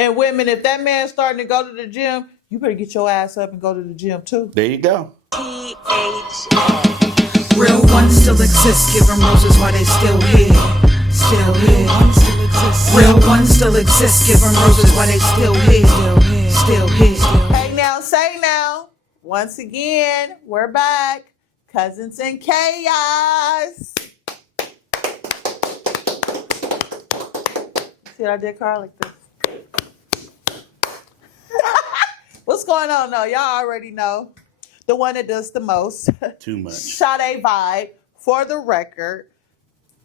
And women, if that man's starting to go to the gym, you better get your ass up and go to the gym too. There you go. Real ones still exist, give them roses while they still here. Still here. Real ones still exist, give them roses while they still here. Still here. Hey now, say now. Once again, we're back. Cousins in Chaos. See what I did, Carl? Like this. What's going on though? Y'all already know. The one that does the most. Too much. Sade vibe, for the record.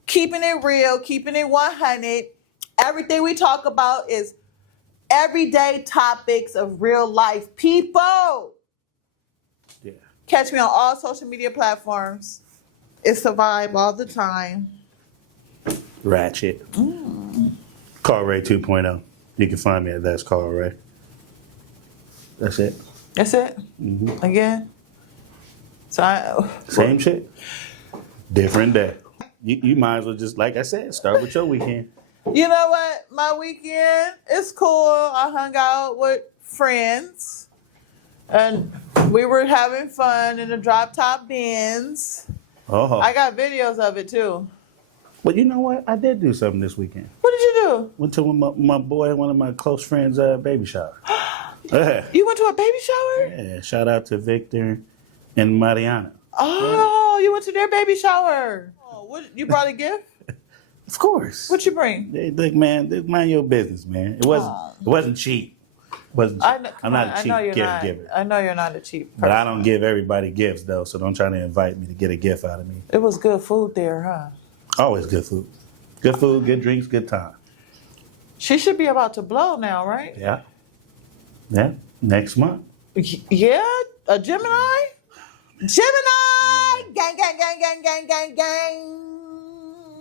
Keeping it real, keeping it 100. Everything we talk about is everyday topics of real life people. Yeah. Catch me on all social media platforms. It's the vibe all the time. Ratchet. Carl Ray 2.0. You can find me at That's Carl Ray. That's it. That's it? Mm-hmm. Again? Same shit. Different day. You might as well just, like I said, start with your weekend. You know what? My weekend is cool. I hung out with friends. And we were having fun in the drop top Benz. Oh. I got videos of it too. But you know what? I did do something this weekend. What did you do? Went to my boy, one of my close friends' baby shower. Yeah. You went to a baby shower? Yeah. Shout out to Victor and Mariana. Oh, you went to their baby shower. Oh, what, you brought a gift? Of course. What you bring? Look, man, mind your business, man. It wasn't cheap. I'm not a cheap gift giver. I know you're not a cheap person. But I don't give everybody gifts, though, so don't try to invite me to get a gift out of me. It was good food there, huh? Always good food. Good food, good drinks, good time. She should be about to blow now, right? Yeah. Yeah. Next month. Yeah? A Gemini? Gemini! Gang, gang, gang, gang, gang, gang, gang.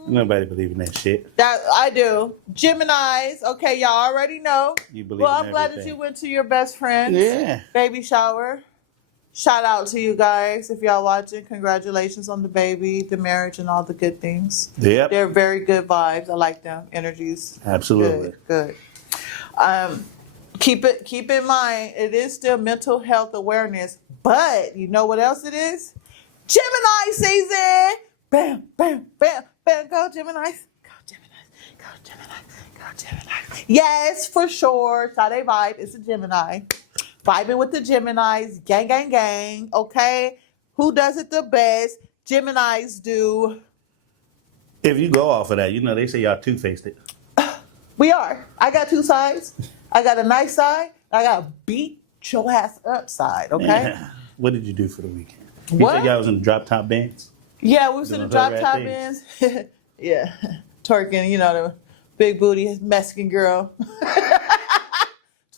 Nobody believe in that shit. That I do. Geminis. Okay, y'all already know. You believe Well, in I'm glad that everything. you went to your best friend's baby shower. Shout out to you guys if y'all watching. Congratulations on the baby, the marriage, and all the good things. Yep. They're very good vibes. I like them. Energies. Absolutely. Good. Keep in mind, it is still mental health awareness. But you know what else it is? Gemini season. Bam, bam, bam, bam. Go Geminis. Go Geminis. Go Geminis. Go Geminis. Yes, for sure. Sade vibe is a Gemini. Vibing with the Geminis. Gang, gang, gang. Okay. Who does it the best? Geminis do. If you go off of that, you know, they say y'all two-faced it. We are. I got two sides. I got a nice side. I got a beat your ass up side. Okay. Yeah. What did you do for the weekend? You What? said y'all was in the drop top bands? Yeah, we was in Doing the drop hood top rat ends. Yeah. Twerking, you know, the big booty Mexican girl.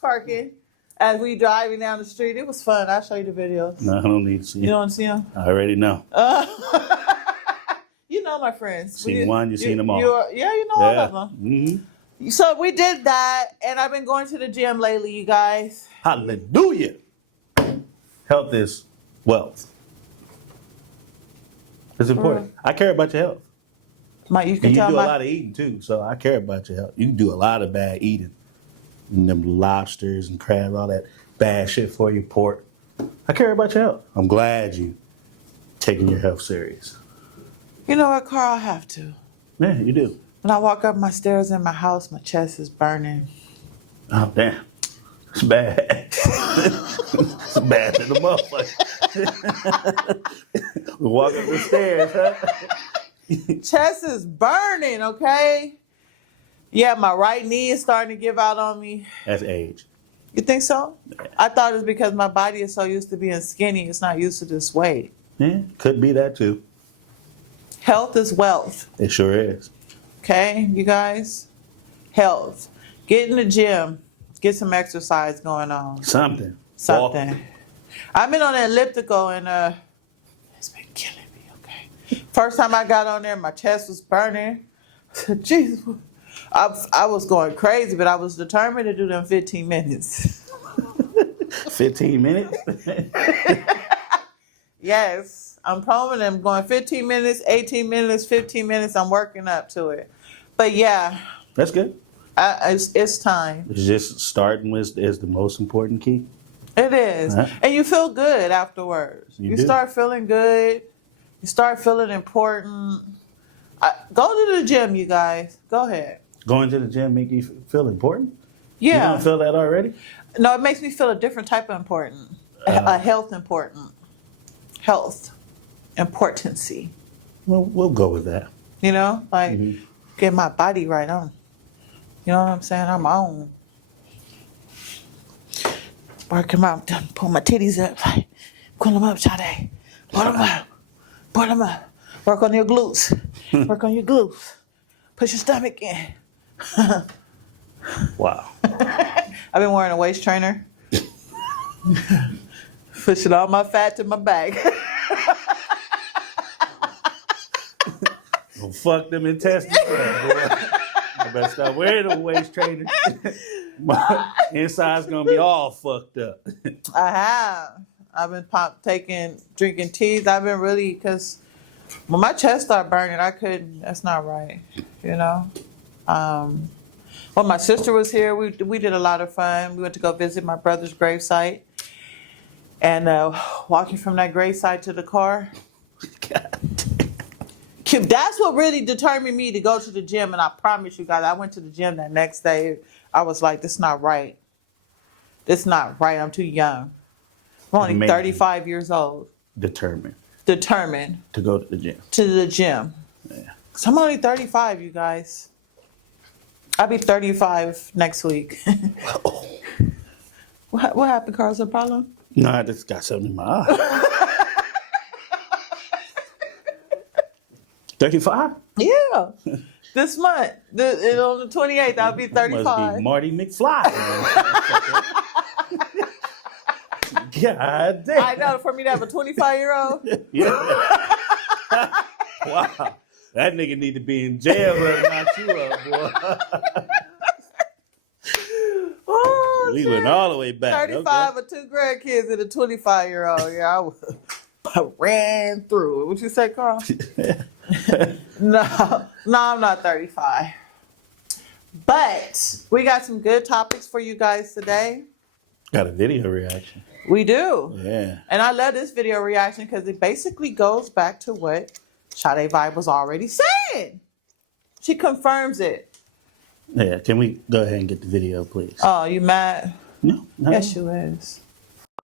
Twerking as we driving down the street. It was fun. I'll show you the videos. No, I don't need to see You don't want to see them? I already know. You know my friends. Seen one, you seen them all. You know all of them. Mm-hmm. So we did that, and I've been going to the gym lately, you guys. Hallelujah. Health is wealth. It's important. I care about your health. You And can you tell do a my lot of eating too, so I care about your health. You can do a lot of bad eating. And them lobsters and crabs, all that bad shit for you, pork. I care about your health. I'm glad you taking your health serious. You know what, Carl? I have to. Yeah, you do. When I walk up my stairs in my house, my chest is burning. Oh, damn. It's bad. It's bad to the motherfucker. We walk up the stairs, huh? Chest is burning, okay? Yeah, my right knee is starting to give out on me. That's age. You think so? I thought it was because my body is so used to being skinny, it's not used to this weight. Yeah, could be that too. Health is wealth, It sure is. okay, you guys? Health. Get in the gym. Get some exercise going on. Something. Something. Walk. I've been on the elliptical and it's been killing me, okay? First time I got on there, my chest was burning. I said, Jesus. I was going crazy, but I was determined to do them 15 minutes. 15 minutes? Yes. I'm promising I'm going 15 minutes, 18 minutes, 15 minutes. I'm working up to it. But yeah. That's good. It's time. It's just starting is the most important key. It is. Huh? And you feel good afterwards. You do. Start feeling good. You start feeling important. Go to the gym, you guys. Go ahead. Going to the gym make you feel important? You Yeah. don't feel that already? No, it makes me feel a different type of important. A health important. Health. Importancy. Well, we'll go with that. You know? Like, get my body right on. You know what I'm saying? I'm on. Work them out. Pull my titties up. Like, pull them up, Sade. Pull them up. Pull them up. Work on your glutes. Work on your glutes. Push your stomach in. Wow. I've been wearing a waist trainer. Pushing all my fat to my back. Don't fuck them intestines up, boy. I better stop wearing a waist trainer. My inside's gonna be all fucked up. I have. I've been drinking teas. I've been really, because when my chest started burning, I couldn't. That's not right, you know. When my sister was here, we did a lot of fun. We went to go visit my brother's gravesite, and walking from that gravesite to the car. That's what really determined me to go to the gym. And I promise you guys, I went to the gym that next day. I was like, this is not right. This is not right. I'm too young. I'm only 35 years old. Determined To go to the gym. Yeah. Because I'm only 35, you guys. I'll be 35 next week. What happened, Carl's a problem? No, I just got something in my eye. 35? Yeah. This month. On the 28th, I'll be 35. Must be Marty McFly. God damn. I know, for me to have a 25-year-old. Yeah. Wow. That nigga need to be in jail to knock you up, boy. Oh, We shit. went all the way back. 35 Okay. with 2 grandkids and a 25-year-old. Yeah, I ran through it. What you say, Carl? No, I'm not 35. But we got some good topics for you guys today. Got a video reaction. We do. Yeah. And I love this video reaction because it basically goes back to what Sade Vibe was already saying. She confirms it. Yeah. Can we go ahead and get the video, please? Oh, you mad? No. Yes, you is.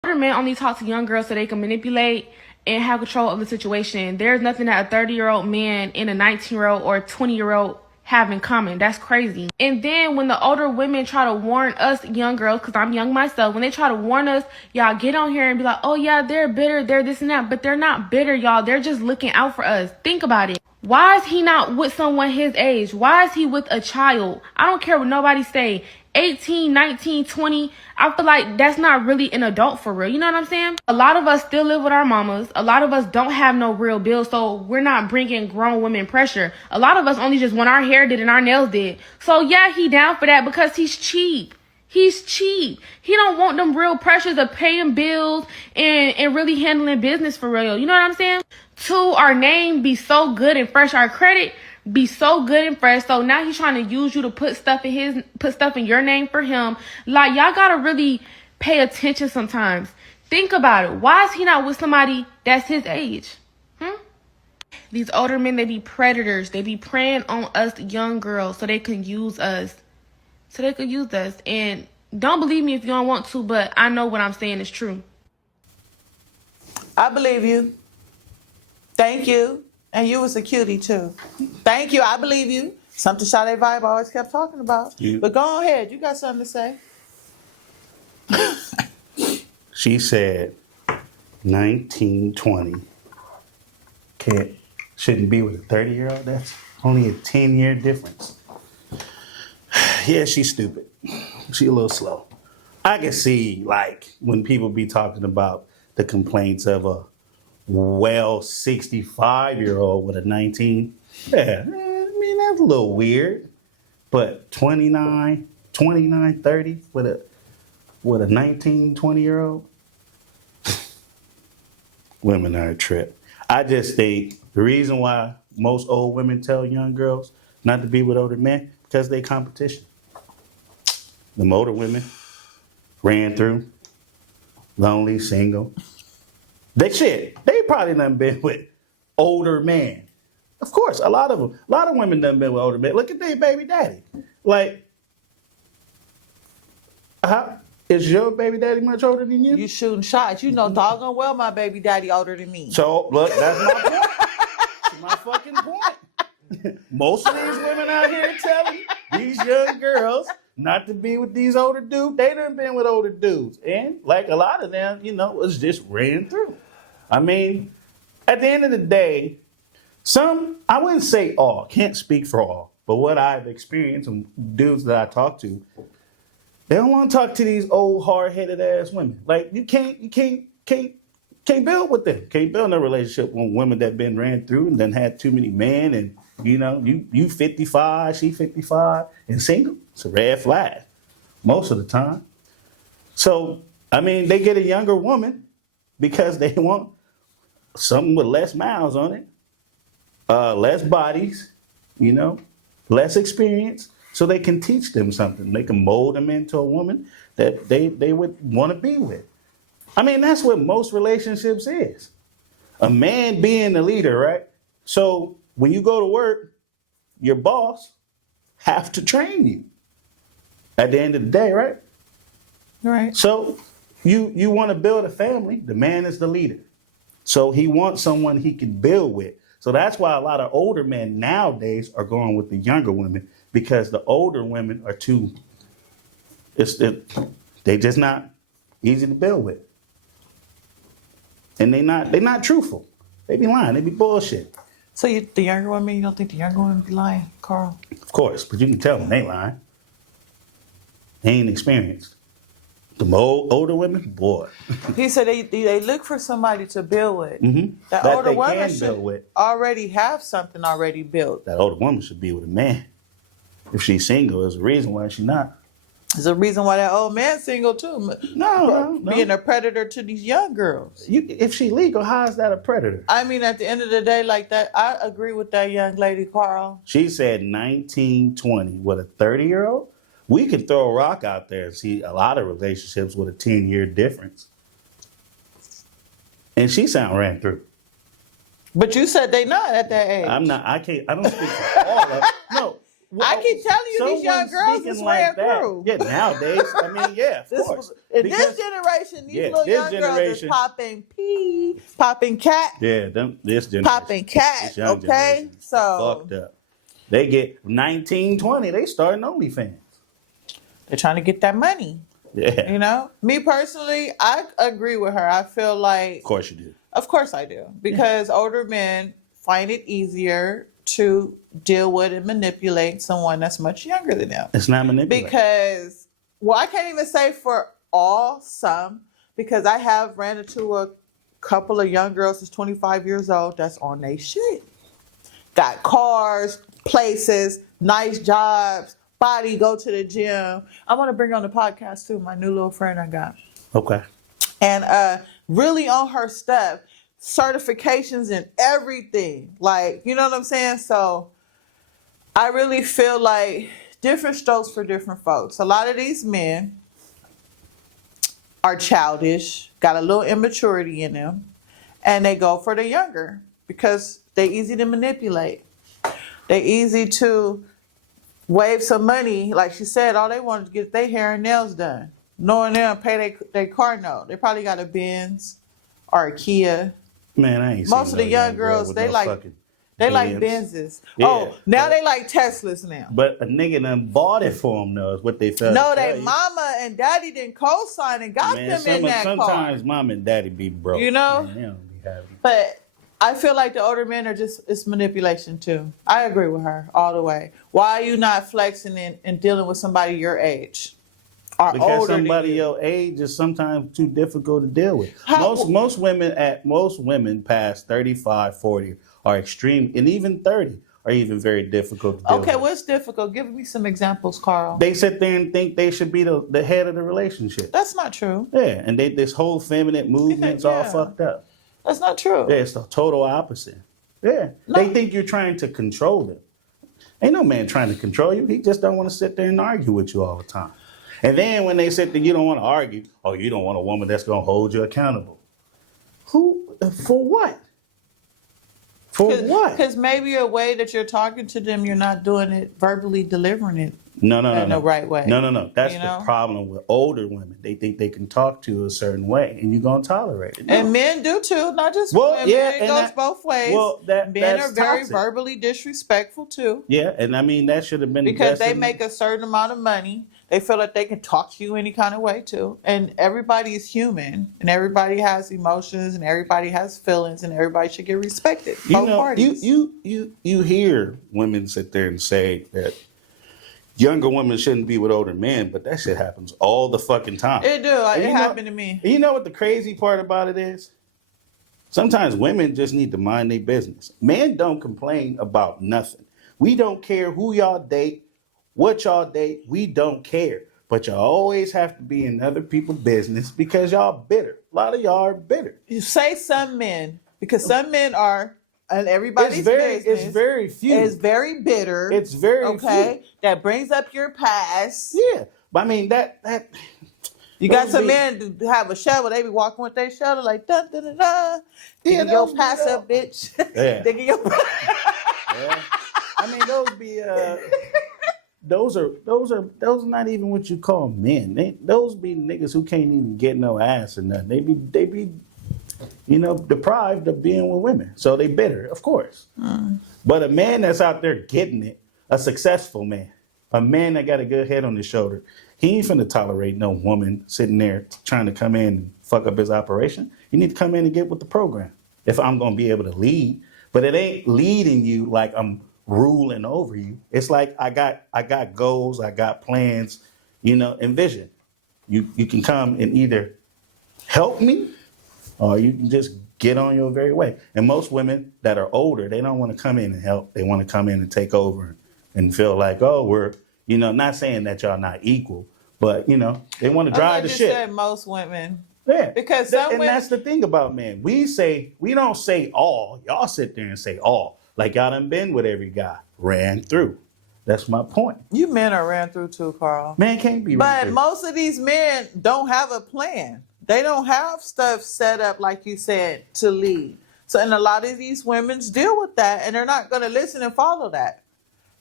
Older men only talk to young girls so they can manipulate and have control of the situation. There's nothing that a 30-year-old man and a 19-year-old or 20-year-old have in common. That's crazy. And then when the older women try to warn us young girls, because I'm young myself, when they try to warn us, y'all get on here and be like, oh yeah, they're bitter, they're this and that. But they're not bitter, y'all. They're just looking out for us. Think about it. Why is he not with someone his age? Why is he with a child? I don't care what nobody say. 18, 19, 20. I feel like that's not really an adult for real. You know what I'm saying? A lot of us still live with our mamas. A lot of us don't have no real bills, so we're not bringing grown women pressure. A lot of us only just want our hair did and our nails did. So yeah, he down for that because he's cheap. He's cheap. He don't want them real pressures of paying bills and really handling business for real. You know what I'm saying? 2, our name be so good and fresh. Our credit be so good and fresh. So now he's trying to use you to put stuff in your name for him. Like, y'all gotta really pay attention sometimes. Think about it. Why is he not with somebody that's his age? These older men, they be predators. They be preying on us young girls so they can use us. And don't believe me if you don't want to, but I know what I'm saying is true. I believe you. Thank you. And you was a cutie too. Thank you. I believe you. Something Sade Vibe always kept talking about. But go ahead. You got something to say. She said 1920 shouldn't be with a 30-year-old. That's only a 10-year difference. Yeah, she's stupid. She a little slow. I can see, like, when people be talking about the complaints of a 65-year-old with a 19. Yeah, I mean, that's a little weird. But 29, 30 with a 19, 20-year-old? Women are a trip. I just think the reason why most old women tell young girls not to be with older men, because they competition. The older women ran through, lonely, single. They probably done been with older men. Of course, a lot of women done been with older men. Look at their baby daddy. Like, how is your baby daddy much older than you? You shooting shots. You know doggone well my baby daddy older than me. So look, that's my point. That's my fucking point. Most of these women out here telling these young girls not to be with these older dudes. They done been with older dudes. And like a lot of them, was just ran through. I mean, at the end of the day, I wouldn't say all, can't speak for all, but what I've experienced and dudes that I talk to, they don't want to talk to these old hard-headed ass women. Like you can't build with them. Can't build no relationship with women that been ran through and then had too many men and you 55, she 55 and single. It's a red flag most of the time. So I mean, they get a younger woman because they want something with less miles on it, less bodies, less experience. So they can teach them something. They can mold them into a woman that they would want to be with. I mean, that's what most relationships is. A man being the leader, right? So when you go to work, your boss have to train you at the end of the day, right? Right. So you want to build a family. The man is the leader. So he wants someone he can build with. So that's why a lot of older men nowadays are going with the younger women, because the older women are they just not easy to build with. And they're not truthful. They be lying, they be bullshit. So the younger women, you don't think the younger women be lying, Carl? Of course, but you can tell them they lying. They ain't experienced. The older women, boy. He said they look for somebody to build with. Mm-hmm. That That older they woman can should build with. already have something already built. That older woman should be with a man. If she's single, there's a reason why she's not. There's a reason why that old man's single too. No. Being a predator to these young girls. If she legal, how is that a predator? I mean, at the end of the day, like that, I agree with that young lady, Carl. She said 19, 20 with a 30-year-old. We can throw a rock out there and see a lot of relationships with a 10-year difference. And she ran through. But you said they not at that age. I don't speak for all of them. No. Well, I keep telling you, these young girls speaking is like ran that. through. Yeah, nowadays, I mean, yeah, of course. In Because- this generation, these little this young girls is generation- popping pee, popping cat, Yeah, this generation. popping cat, this young okay? generation is So fucked up. They get 19, 20, they starting OnlyFans. they're trying to get that money. Yeah. You know? Me personally, I agree with her. I feel like, Of course you do. of course I do. Because older men find it easier to deal with and manipulate someone that's much younger than them. It's not manipulating. Because, I can't even say for some, because I have ran into a couple of young girls that's 25 years old that's on their shit. Got cars, places, nice jobs, body, go to the gym. I want to bring on the podcast too, my new little friend I got. Okay. And really on her stuff, certifications and everything. Like, you know what I'm saying? So I really feel like different strokes for different folks. A lot of these men are childish, got a little immaturity in them, and they go for the younger because they easy to manipulate. They easy to wave some money. Like she said, all they want is to get their hair and nails done. Knowing them pay their car note. They probably got a Benz or a Kia. Man, I ain't Most seen of the no young girl girls, with they no like fucking Benzes. Benz. Yeah, Yeah, now but- they like Teslas now. But a nigga done bought it for them, though, is what they felt. No, they mama and daddy didn't co-sign and got them in that car. Sometimes mom and daddy be broke. You know? Man, they don't be happy. But I feel like the older men are it's manipulation too. I agree with her all the way. Why are you not flexing and dealing with somebody your age? Or Because older somebody than you? your age is sometimes too difficult to deal with. How- Most women past 35, 40 are extreme, and even 30 are even very difficult to deal Okay, with. what's difficult? Give me some examples, Carl. They sit there and think they should be the head of the relationship. That's not true. Yeah, and this whole feminine movement's all Yeah. fucked up. That's not true. Yeah, it's the total opposite. Yeah, No. they think you're trying to control them. Ain't no man trying to control you. He just don't want to sit there and argue with you all the time. And then when they said that you don't want to argue, oh, you don't want a woman that's going to hold you accountable. Who? For what? For what? Because maybe a way that you're talking to them, you're not doing it verbally, delivering it No. in the right way. No. That's You the know? problem with older women. They think they can talk to you a certain way, and you're going to tolerate it. No. And men do too, not just Well, women. yeah, It and goes that- both ways. well, Men that's are very toxic. verbally disrespectful too. Yeah, and I mean, that should have been Because the best they make a certain amount of money. They feel like they can talk to you any kind of way too. And everybody is human, and everybody has emotions, and everybody has feelings, and everybody should get respected. You Both know, parties. you hear women sit there and say that younger women shouldn't be with older men, but that shit happens all the fucking time. It do. And It you know- happened to me. And you know what the crazy part about it is? Sometimes women just need to mind their business. Men don't complain about nothing. We don't care who y'all date, what y'all date. We don't care. But y'all always have to be in other people's business because y'all bitter. A lot of y'all are bitter. You say some men, because some men are, and everybody's business. It's very few. Is very bitter. It's very okay. That brings up your past. Yeah, but I mean that You got those some be- men to have a shovel. They be walking with their shovel like dun dun dun dun. Yeah, Digging your those be pass up. up, bitch. Yeah. Digging your. Yeah. I mean those be those are not even what you call men. Those be niggas who can't even get no ass or nothing. They be deprived of being with women. So they bitter, of course. But a man that's out there getting it, a successful man, a man that got a good head on his shoulder, he ain't finna tolerate no woman sitting there trying to come in and fuck up his operation. You need to come in and get with the program if I'm gonna be able to lead. But it ain't leading you like I'm ruling over you. It's like I got goals, I got plans, and vision. You can come and either help me or you can just get on your very way. And most women that are older, they don't want to come in and help. They want to come in and take over and feel like, oh, we're, not saying that y'all not equal, but, they want to drive the ship. Said most women. Yeah. Because some and women. that's the thing about men. We don't say all. Y'all sit there and say all. Like y'all done been with every guy. Ran through. That's my point. You men are ran through too, Carl. Man can't be ran But through. most of these men don't have a plan. They don't have stuff set up, like you said, to lead. So, and a lot of these women deal with that, and they're not going to listen and follow that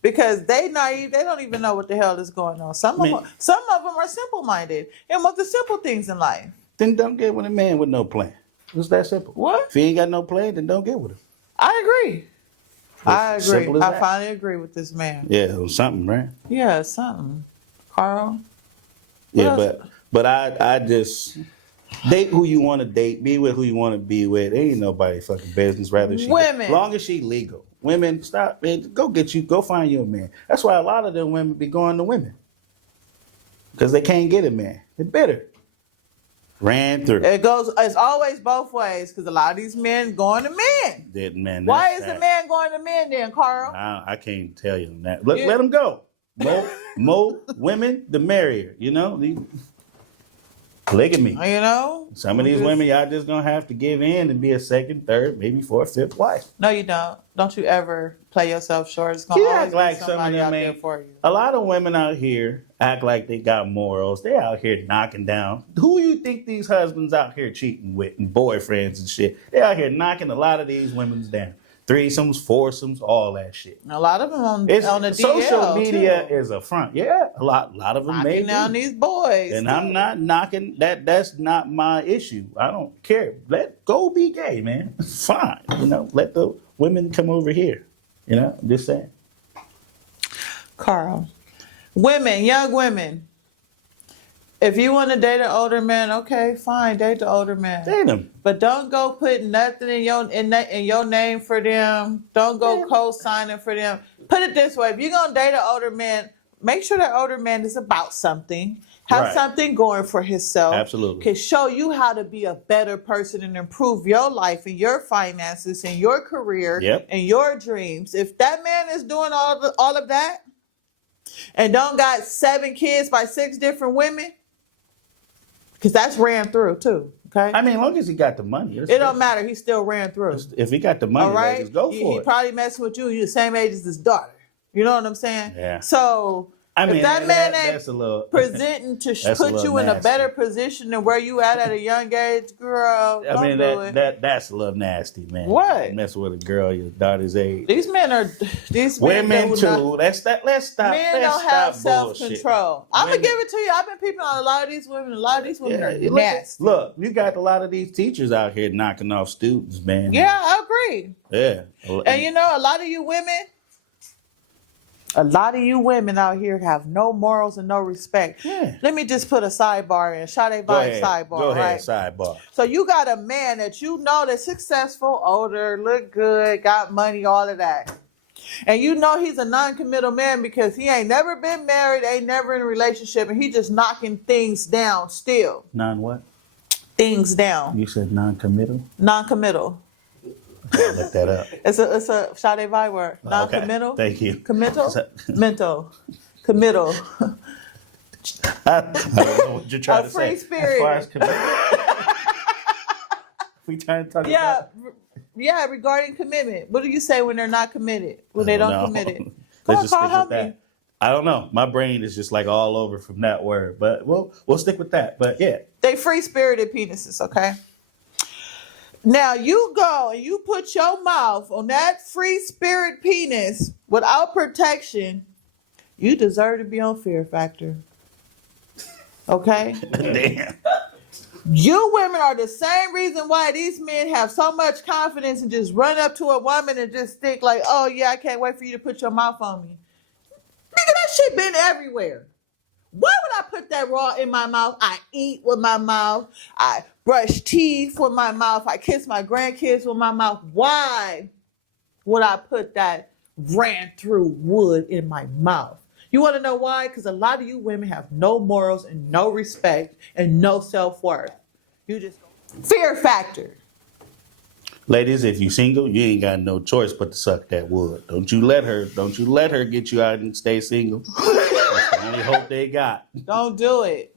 because they naive. They don't even know what the hell is going on. Some of them are simple-minded and want the simple things in life. Then don't get with a man with no plan. It's that simple. What? If he ain't got no plan, then don't get with him. I agree. I Simple agree. as I that. finally agree with this man. Yeah, it was something, right? Yeah, something. Carl. Yeah, What else? but I just date who you want to date, be with who you want to be with. Ain't nobody fucking business. Rather she Women. long as she legal. Women, stop, man. Go find you a man. That's why a lot of them women be going to women because they can't get a man. They're bitter. Ran through. It's always both ways because a lot of these men going to men. Dead man. Why is the man going to men then, Carl? I can't tell you that. Let them go. More women, the merrier. Polygamy. Some of these women, y'all just gonna have to give in and be a second, third, maybe fourth, fifth wife. No, you don't. Don't you ever play yourself short. It's gonna You always act like be some of somebody them out there ain't. for you. A lot of women out here act like they got morals. They out here knocking down. Who you think these husbands out here cheating with and boyfriends and shit? They out here knocking a lot of these women's down. Threesomes, foursomes, all that shit. A lot of them on the DL Social media too. is a front. Yeah, a lot of them Knocking down these boys. And too. I'm not knocking that. That's not my issue. I don't care. Go be gay, man. Fine. Let the women come over here. I'm just saying. Carl. Women, young women. If you want to date an older man, okay, fine, date the older man. Date them. But don't go putting nothing in your name for them. Don't go co-signing for them. Put it this way: if you're gonna date an older man, make sure that older man is about something. Have Right. something going for himself. Absolutely. Can show you how to be a better person and improve your life and your finances and your career Yep. and your dreams. If that man is doing all of that and don't got 7 kids by 6 different women, because that's ran through too. Okay. I mean, as long as he got the money. It don't matter. He still ran through. If he got the money, All right. just go for He it. probably messing with you. You're the same age as his daughter. You know what I'm saying? Yeah. So I mean, if that man ain't that's a little presenting to that's a put little you in a nasty. better position than where you at a young age, girl. I Don't mean, do it. that's a little nasty, man. What? Messing with a girl your daughter's age. These men Women do too. not- Let's stop. Men let's don't have stop self-control. I'm gonna give it to you. I've been peeping on a lot of these women. A lot of these women are nasty. Look, you got a lot of these teachers out here knocking off students, man. Yeah, I agree. Yeah. And you know, a lot of you women out here have no morals and no respect. Yeah. Let me just put a sidebar in. Sade vibe sidebar, Go ahead, right? sidebar. So you got a man that you know that's successful, older, look good, got money, all of that. And you know he's a non-committal man because he ain't never been married, ain't never in a relationship, and he just knocking things down still. Non what? Things down. You said non-committal? Non-committal. Look that up. It's a Sade vibe word. Okay. Non-committal. Thank you. Committal? Mental. Committal. I don't know what you're trying A to say. free spirit. As far as commitment. We trying to talk about. Yeah, regarding commitment. What do you say when they're not committed? When they don't commit it? Come Let's on, just Carl, stick help with me. that. I don't know. My brain is just like all over from that word, but we'll stick with that. But yeah, They free-spirited penises, okay? Now you go and you put your mouth on that free-spirit penis without protection, you deserve to be on Fear Factor. Okay? damn. You women are the same reason why these men have so much confidence and just run up to a woman and just think like, oh yeah, I can't wait for you to put your mouth on me. Nigga, that shit been everywhere. Why would I put that raw in my mouth? I eat with my mouth. I brush teeth with my mouth. I kiss my grandkids with my mouth. Why would I put that ran through wood in my mouth? You want to know why? Because a lot of you women have no morals and no respect and no self-worth. You just Fear Factor. Ladies, if you single, you ain't got no choice but to suck that wood. Don't you let her get you out and stay single. That's the only hope they got. Don't do it.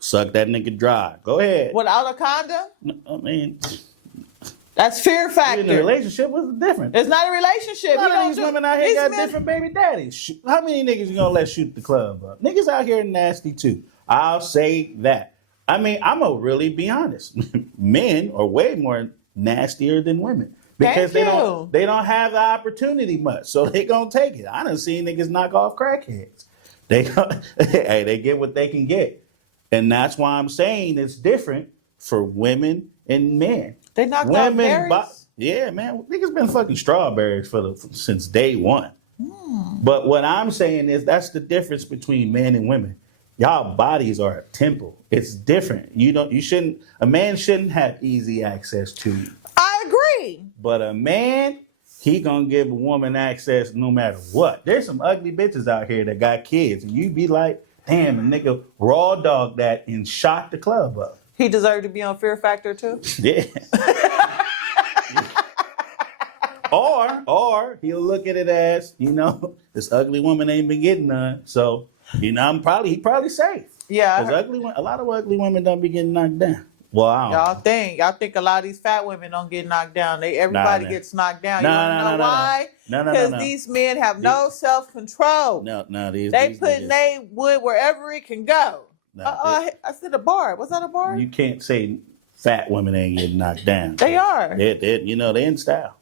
Suck that nigga dry. Go ahead. Without a condom? I mean, That's Fear in a Factor. relationship, what's the difference? It's not a relationship. A lot of these women out here got different baby daddies. How many niggas you gonna let shoot the club up? Niggas out here nasty too. I'll say that. I mean, I'm gonna really be honest. Men are way more nastier than women because they don't have the opportunity much, so they gonna take it. I done seen niggas knock off crackheads. They get what they can get, and that's why I'm saying it's different for women and men. They knocked off berries? Yeah, man. Niggas been fucking strawberries since day one. But what I'm saying is that's the difference between men and women. Y'all bodies are a temple. It's different. A man shouldn't have easy access to you. I agree. But a man, he gonna give a woman access no matter what. There's some ugly bitches out here that got kids, and you be like, damn, a nigga raw dog that and shot the club up. He deserved to be on Fear Factor too? Yeah. Or he'll look at it as, this ugly woman ain't been getting none. So, he probably safe. Yeah. Because a lot of ugly women don't be getting knocked down. Well, I don't know. Y'all think a lot of these fat women don't get knocked down. Everybody gets knocked down. You wanna know why? Because these men have no self-control. They putting their wood wherever it can go. I said a bar. Was that a bar? You can't say fat women ain't getting knocked down. They are. They're in style.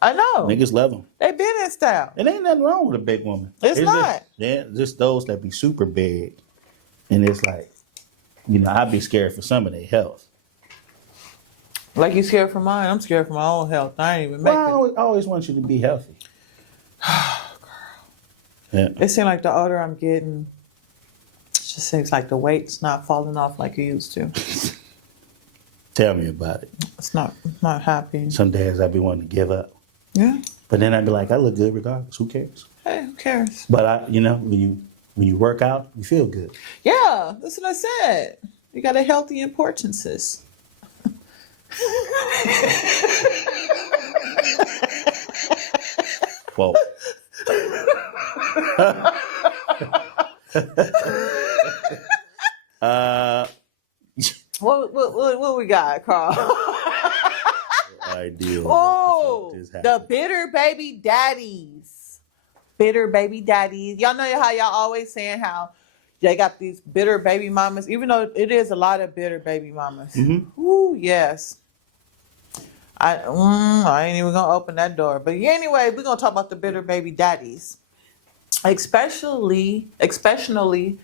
I know. Niggas love them. They been in style. It ain't nothing wrong with a big woman. It's not. Just those that be super big. And it's like, I'd be scared for some of their health. Like you scared for mine? I'm scared for my own health. I ain't even making it. I always want you to be healthy. Yeah. It seems like the older I'm getting, it just seems like the weight's not falling off like it used to. Tell me about it. It's not happy. Some days I'd be wanting to give up. Yeah. But then I'd be like, I look good regardless. Who cares? Hey, who cares? But when you work out, you feel good. Yeah, that's what I said. You got a healthy importances. Whoa. What we got, Carl? Ideal. Oh, the bitter baby daddies. bitter baby daddies. Y'all know how y'all always saying how they got these bitter baby mamas, even though it is a lot of bitter baby mamas. Mm-hmm. Ooh, yes. I ain't even gonna open that door. But anyway, we're gonna talk about the bitter baby daddies, especially the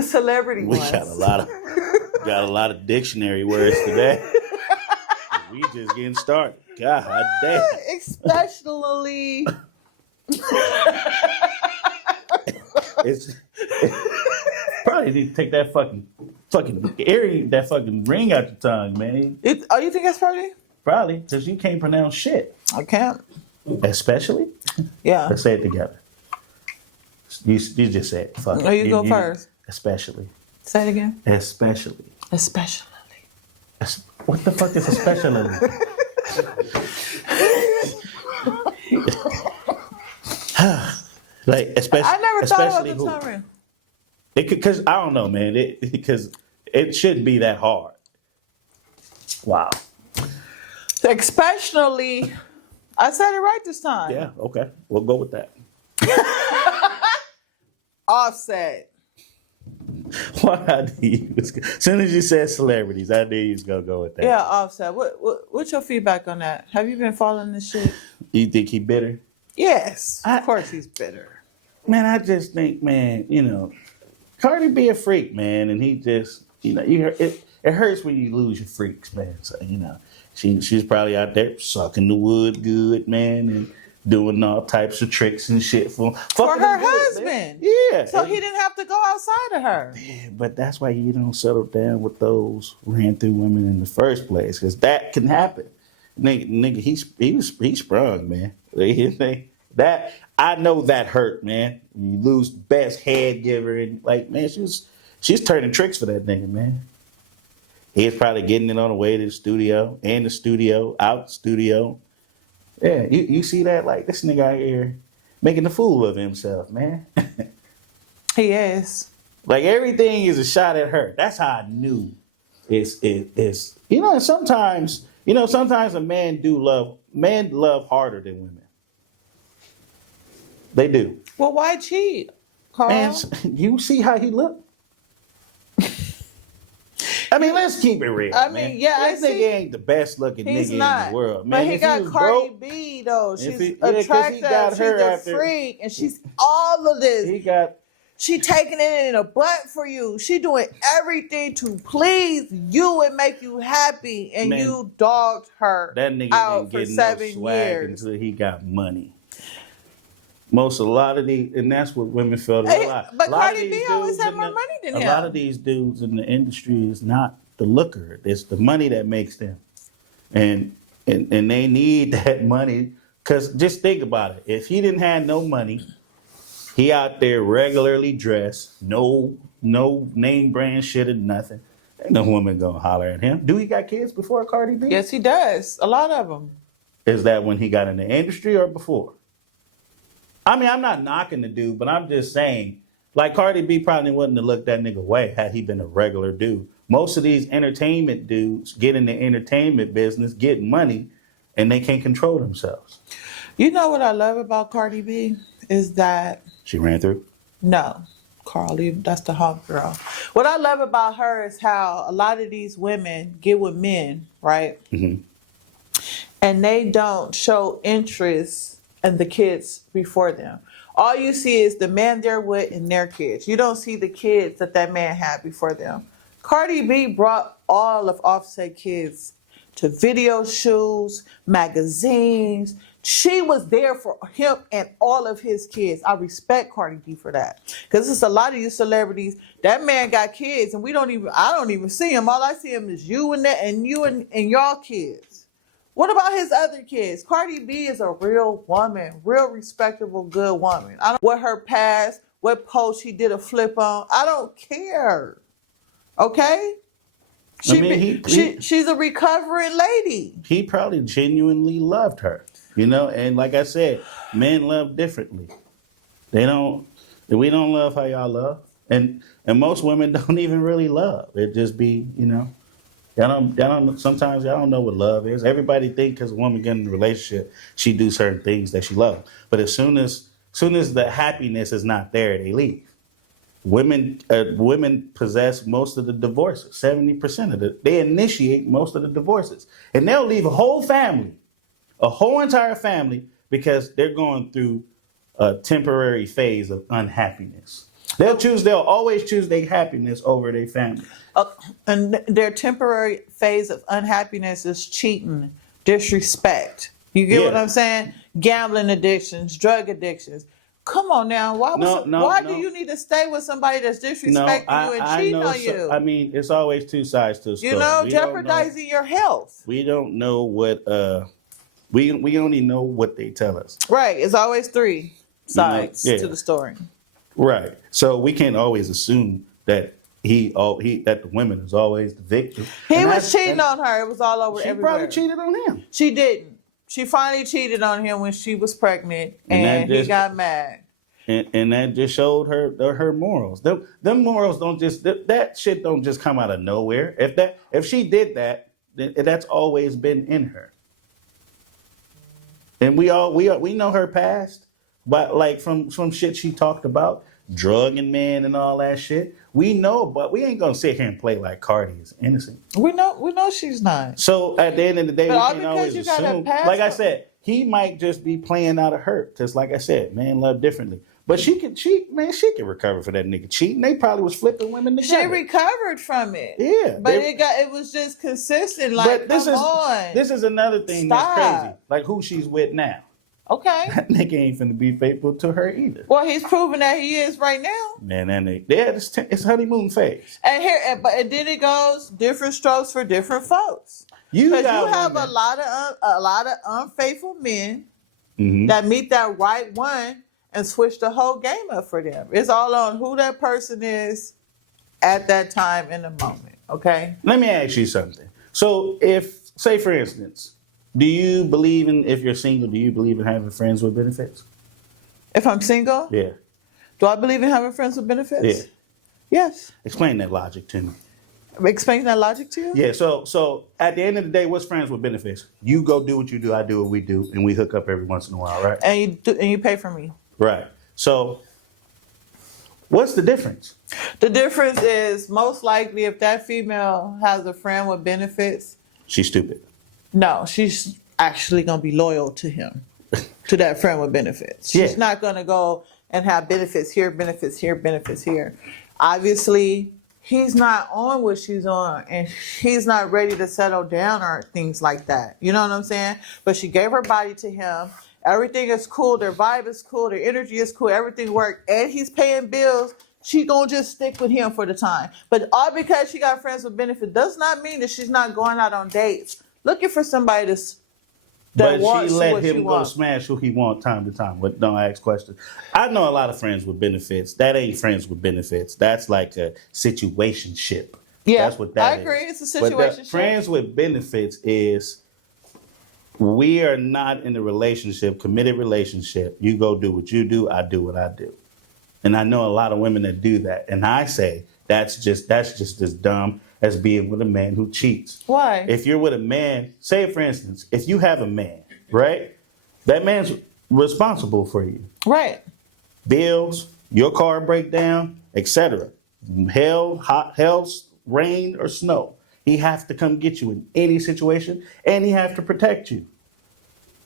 celebrity We ones. got a lot of dictionary words today. We just getting started. God damn. Especially. It's probably need to take that fucking that fucking ring out your tongue, man. You think that's funny? Probably because you can't pronounce shit. I can't. Especially. Yeah. Let's say it together. You just said fuck. No, you go first. Especially. Say it again. Especially. What the fuck is especially? Like especially. I never thought especially about the tongue ring. Because I don't know, man. Because it shouldn't be that hard. Wow. Especially, I said it right this time. Yeah. Okay. We'll go with that. Offset. Why I knew you was, as soon as you said celebrities, I knew you was gonna go with that. Yeah, Offset. What's your feedback on that? Have you been following this shit? You think he bitter? Yes. Of course he's bitter. Man, I just think, man, Cardi be a freak, man, and he just, it hurts when you lose your freaks, man. So, she's probably out there sucking the wood good, man, and doing all types of tricks and shit for her husband. Yeah. So he didn't have to go outside of her. Yeah, but that's why you don't settle down with those ran through women in the first place, because that can happen. Nigga, he sprung, man. That I know that hurt, man. When you lose best head giver, and man, she's turning tricks for that nigga, man. He's probably getting it on the way to the studio, out the studio. Yeah, you see that? Like, this nigga out here making a fool of himself, man. He is. Like, everything is a shot at her. That's how I knew it's and sometimes a men love harder than women. They do. Well, why cheat, Carl? Man, you see how he looked? I mean, let's keep it real. I mean, yeah, this nigga ain't the best looking nigga in the world, man. But he got Cardi B though. She's attractive. She's a freak, and she's all of this. She taking it in a butt for you. She doing everything to please you and make you happy, and you dogged her that nigga out for 7 years until he got money. A lot of these, and that's what women felt a lot. But Cardi B always had more money than him. A lot of these dudes in the industry is not the looker; it's the money that makes them, and they need that money. Cause just think about it: if he didn't have no money, he out there regularly dressed, no name brand shit or nothing. Ain't no woman gonna holler at him. Do he got kids before Cardi B? Yes, he does. A lot of them. Is that when he got in the industry or before? I mean, I'm not knocking the dude, but I'm just saying, like, Cardi B probably wouldn't have looked that nigga away had he been a regular dude. Most of these entertainment dudes get in the entertainment business, get money, and they can't control themselves. You know what I love about Cardi B is that she ran through? No, Carly, that's the hot girl. What I love about her is how a lot of these women get with men, right? Mm-hmm. And they don't show interest in the kids before them. All you see is the man they're with and their kids. You don't see the kids that man had before them. Cardi B brought all of Offset kids to video shoots, magazines. She was there for him and all of his kids. I respect Cardi B for that. Because it's a lot of you celebrities. That man got kids and I don't even see him. All I see him is you and you and y'all kids. What about his other kids? Cardi B is a real woman, real respectable, good woman. I don't what her past, what post she did a flip on. I don't care. Okay? She's a recovering lady. He probably genuinely loved her, and like I said, men love differently. We don't love how y'all love. And most women don't even really love. It just be, Sometimes y'all don't know what love is. Everybody think because a woman get in a relationship, she do certain things that she loves. But as soon as the happiness is not there, they leave. Women possess most of the divorces. 70% of they initiate most of the divorces, and they'll leave a whole family, a whole entire family, because they're going through a temporary phase of unhappiness. They'll always choose their happiness over their family. And their temporary phase of unhappiness is cheating, disrespect. You get what I'm saying? Gambling addictions, drug addictions. Come on now. Why do you need to stay with somebody that's disrespecting you and cheating on you? I mean, it's always two sides to a story. Jeopardizing your health. We don't know what we only know what they tell us. Right. It's always three sides to the story. Right. So we can't always assume that that the women is always the victim. He was cheating on her. It was all over everywhere. She probably cheated on him. She didn't. She finally cheated on him when she was pregnant, and he got mad. And that just showed her morals. Them morals don't just that shit don't just come out of nowhere. If she did that, then that's always been in her. And we know her past, but like from shit she talked about, drugging men and all that shit. We know, but we ain't gonna sit here and play like Cardi is innocent. We know she's not. So at the end of the day, we can always assume. Like I said, he might just be playing out of hurt, because like I said, men love differently. But she can cheat, man. She can recover for that nigga cheating. They probably was flipping women together. She recovered from it. Yeah, but it was just consistent. Like, this is another thing that's crazy. Like who she's with now. Okay. That nigga ain't finna be faithful to her either. Well, he's proving that he is right now. Man, it's honeymoon phase. And then it goes different strokes for different folks. Because you have a lot of unfaithful men that meet that right one and switch the whole game up for them. It's all on who that person is at that time in the moment. Okay. Let me ask you something. So say for instance, do you believe if you're single, do you believe in having friends with benefits? If I'm single? Yeah. Do I believe in having friends with benefits? Yeah. Yes. Explain that logic to me. Explain that logic to you? Yeah, so at the end of the day, what's friends with benefits? You go do what you do, I do what we do, and we hook up every once in a while, right? And you pay for me. Right. So what's the difference? The difference is most likely if that female has a friend with benefits. She's stupid. No, she's actually going to be loyal to him, to that friend with benefits. She's not going to go and have benefits here, benefits here, benefits here. Obviously, he's not on what she's on, and he's not ready to settle down or things like that. You know what I'm saying? But she gave her body to him. Everything is cool. Their vibe is cool. Their energy is cool. Everything worked. And he's paying bills. She gonna just stick with him for the time. But all because she got friends with benefits does not mean that she's not going out on dates looking for somebody that wants what she wants. But she let him go smash who he wants time to time. But don't ask questions. I know a lot of friends with benefits. That ain't friends with benefits. That's like a situationship. Yeah, that's what that is. I agree. It's a situationship. Friends with benefits is we are not in a relationship, committed relationship. You go do what you do. I do what I do. And I know a lot of women that do that. And I say that's just as dumb as being with a man who cheats. Why? If you're with a man, say for instance, if you have a man, right? That man's responsible for you. Right. Bills, your car breakdown, etc. Hell, rain or snow. He has to come get you in any situation, and he has to protect you.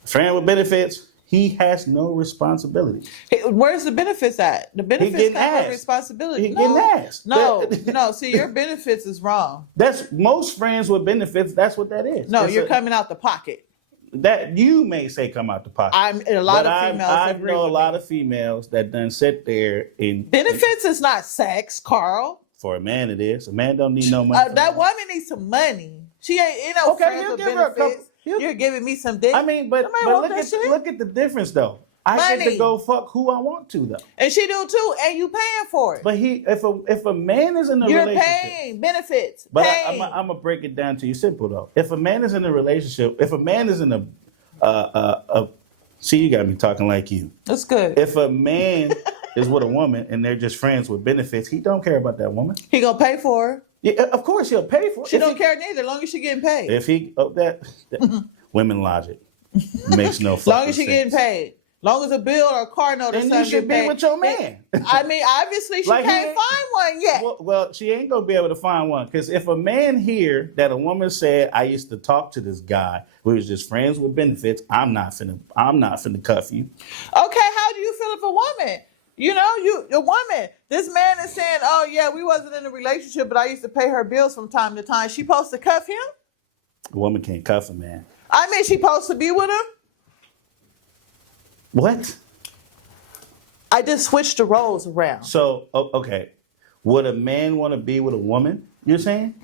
Friend with benefits, he has no responsibility. Where's the benefits at? The benefits have responsibility. He getting asked. No. See, your benefits is wrong. That's most friends with benefits. That's what that is. No, you're coming out the pocket. That you may say come out the pocket. I know a lot of females that done sit there and benefits is not sex, Carl. For a man, it is. A man don't need no money. That woman needs some money. She ain't friends with benefits. You're giving me some dick. I mean, but look at the difference though. I get to go fuck who I want to though. And she do too, and you paying for it. But if a man is in a relationship, you're paying benefits. But I'm gonna break it down to you simple though. If a man is in a relationship, if a man is in see, you got me talking like you. That's good. If a man is with a woman and they're just friends with benefits, he don't care about that woman. He gonna pay for her. Yeah, of course he'll pay for it. She don't care neither, as long as she getting paid. If he that women logic makes no fucking Long as she getting paid. Long as a bill or a car note or then something you should get be paid. with your man. I mean, obviously she Like, he can't ain't- find one yet. Well, she ain't gonna be able to find one because if a man hear that a woman said, "I used to talk to this guy, we was just friends with benefits," I'm not finna cuff you. Okay, how do you feel if a woman, a woman, this man is saying, "Oh yeah, we wasn't in a relationship, but I used to pay her bills from time to time." She supposed to cuff him? A woman can't cuff a man. I mean, she supposed to be with him? What? I just switched the roles around. So okay, would a man want to be with a woman? You're saying?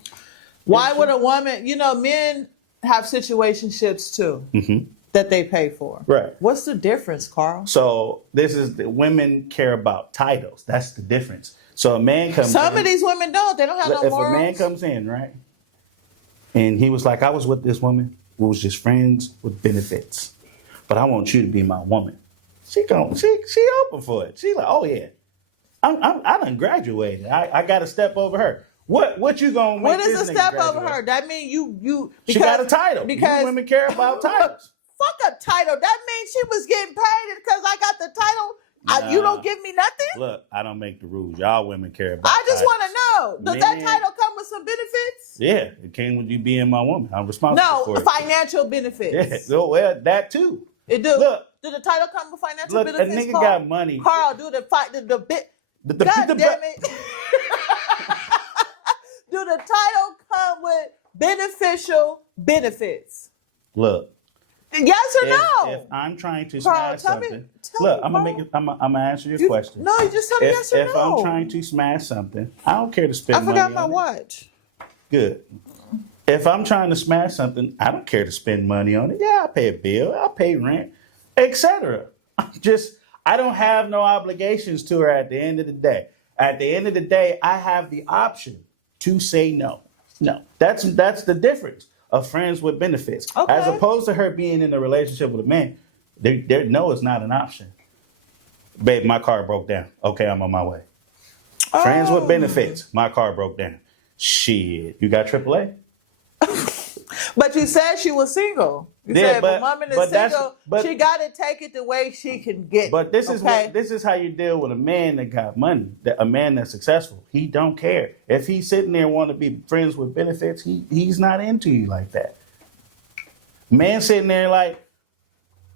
Why would a woman? Men have situationships too that they pay for. Right. What's the difference, Carl? So this is the women care about titles. That's the difference. So a man comes. Some in, of these women don't. They don't have no if morals. a man comes in, right, and he was like, "I was with this woman who was just friends with benefits, but I want you to be my woman." She open for it. She like, "Oh yeah, I done graduated. I got a step over her." What you gonna make What is this a nigga step over graduate? her? That mean you She got a title. Because You women care about titles. fuck a title. That means she was getting paid because I got the title. You don't give me nothing. Look, I don't make the rules. Y'all women care about. I just want to titles. know. Does that Man. title come with some benefits? Yeah, it came with you being my woman. I'm responsible No, for it. financial benefits. Yeah, so, well, that too. It do. Look. Do the title come with financial Look, a benefits? nigga Carl? got money. Carl, do the bit. The God the- damn it. Do the title come with beneficial benefits? Look, Yes or no? if I'm trying to Carl, smash tell me- something, tell look, me, I'm gonna Carl. make it. I'm gonna answer your question. No, you just tell me yes or if no. I'm trying to smash something, I don't care to spend I money forgot my on it. watch. Good. If I'm trying to smash something, I don't care to spend money on it. Yeah, I'll pay a bill, I'll pay rent, etc. I don't have no obligations to her at the end of the day. At the end of the day, I have the option to say no. No. That's the difference of friends with benefits. Okay. As opposed to her being in a relationship with a man, there no is not an option. Babe, my car broke down. Okay, I'm on my way. Friends with benefits, my car broke down. Shit, you got AAA? But you said she was single. You Yeah, said, but- woman is but that's- single. but- She got to take it the way she can get. But this okay? is how you deal with a man that got money, a man that's successful. He don't care. If he's sitting there wanting to be friends with benefits, he's not into you like that. Man sitting there like,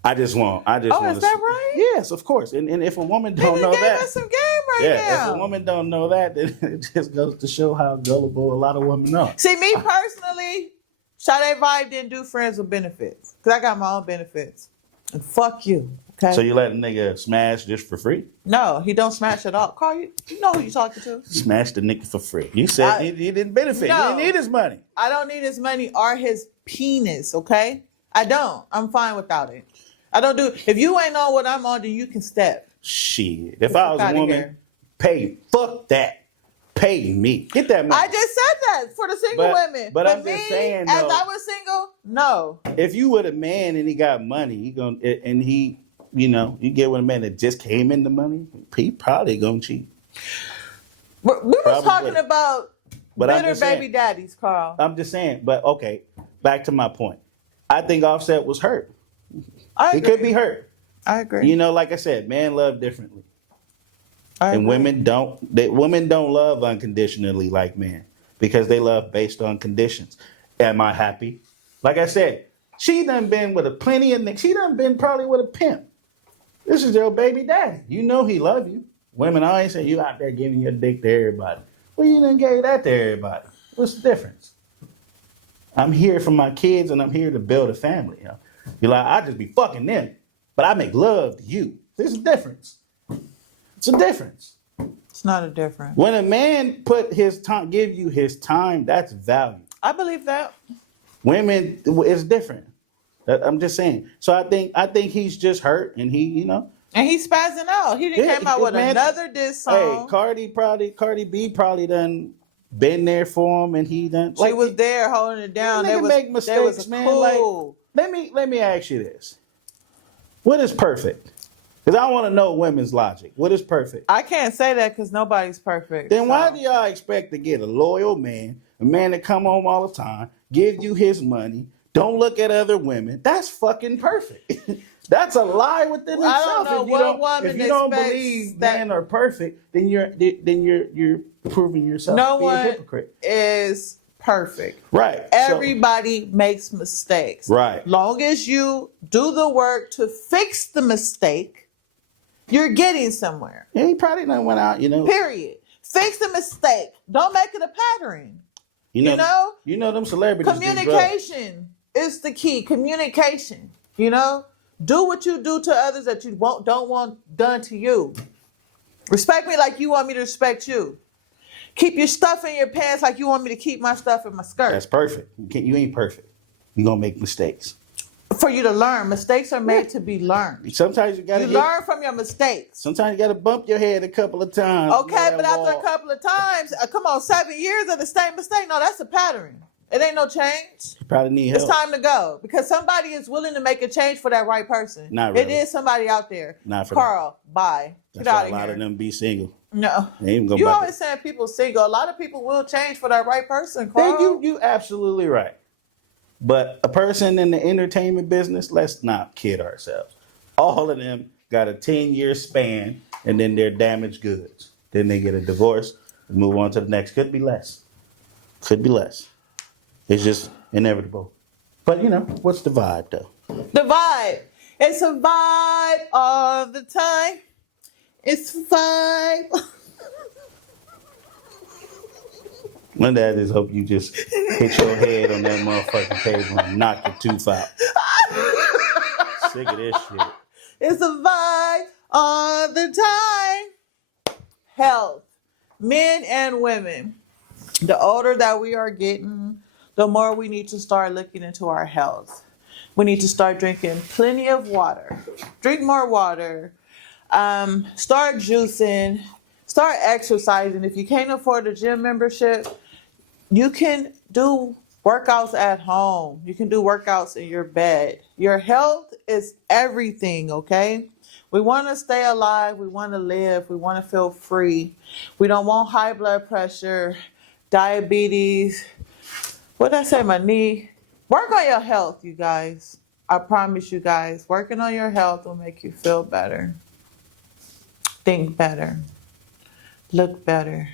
I just want. Oh, is that right? Yes, of course. And if a woman don't Nigga know gave that, us some game right yeah, now. if a woman don't know that, then it just goes to show how gullible a lot of women are. See, me personally, Sade Vibe didn't do friends with benefits. Because I got my own benefits. And fuck you. Okay? So you let a nigga smash just for free? No, he don't smash at all. Carl, you know who you talking to. Smash the nigga for free. You said he didn't benefit. No. You didn't need his money. I don't need his money or his penis, okay? I don't. I'm fine without it. I don't do. If you ain't on what I'm on, then you can step. Shit. If I was a outta woman, here. fuck that. Pay me. Get that money. I just said that for the single But- women. but I'm me, just saying, as though- I was single, no. If you with a man and he got money, you get with a man that just came in the money, he probably gonna cheat. We was Probably. talking about But I'm bitter just baby saying- daddies, Carl. I'm just saying, but okay, back to my point. I think Offset was hurt. I He agree. could be hurt. I agree. You know, like I said, men love differently. I And agree. women don't love unconditionally like men because they love based on conditions. Am I happy? Like I said, she done been with plenty of niggas. She done been probably with a pimp. This is your baby daddy. You know he love you. Women always say you out there giving your dick to everybody. Well, you done gave that to everybody. What's the difference? I'm here for my kids and I'm here to build a family. You know? You're like, I just be fucking them, but I make love to you. There's a difference. It's a difference. It's not a difference. When a man give you his time, that's value. I believe that. Women, it's different. I'm just saying. So I think he's just hurt, and And he's spazzing out. He didn't Yeah, came out with man. another diss Hey, song. Cardi B probably done been there for him, and he done. She was there holding it down. Nigga They was, make they was mistakes, man. cool. Let me ask you this: what is perfect? Because I want to know women's logic. What is perfect? I can't say that because nobody's perfect. Then why do y'all expect to get a loyal man, a man that come home all the time, give you his money, don't look at other women? That's fucking perfect. That's a lie within Well, itself. I don't know if what woman if you don't expects believe that- men are perfect, then you're proving yourself No to be one a hypocrite. is perfect. Right. Everybody makes mistakes. Right. Long as you do the work to fix the mistake, you're getting somewhere. Yeah, he probably done went out, Period. Fix the mistake. Don't make it a pattern. You know them celebrities. do drugs. Communication is the key. Communication. Do what you do to others that you don't want done to you. Respect me like you want me to respect you. Keep your stuff in your pants like you want me to keep my stuff in my skirt. That's perfect. You ain't perfect. You're going to make mistakes. For you to learn. Mistakes are made to be learned. Sometimes you got to learn from your mistakes. Sometimes you got to bump your head a couple of times. Okay, but after a couple of times, come on, 7 years of the same mistake. No, that's a pattern. It ain't no change. You probably need help. It's time to go because somebody is willing to make a change for that right person. Not really. It is somebody out there. Not for Carl, bye. Get out of here. A lot of them be single. No. They ain't gonna You back always saying people single. A lot of people will change for that right person, Then Carl. you absolutely right. But a person in the entertainment business, let's not kid ourselves. All of them got a 10-year span and then they're damaged goods. Then they get a divorce and move on to the next. Could be less. Could be less. It's just inevitable. But what's the vibe though? The vibe. It's a vibe all the time. It's a vibe. One day I just hope you just hit your head on that motherfucking table and knock your tooth out. Sick of this shit. It's a vibe all the time. Health. Men and women. The older that we are getting, the more we need to start looking into our health. We need to start drinking plenty of water. Drink more water. Start juicing. Start exercising. If you can't afford a gym membership, you can do workouts at home. You can do workouts in your bed. Your health is everything, okay? We want to stay alive. We want to live. We want to feel free. We don't want high blood pressure, diabetes. What did I say? My knee. Work on your health, you guys. I promise you guys, working on your health will make you feel better. Think better. Look better.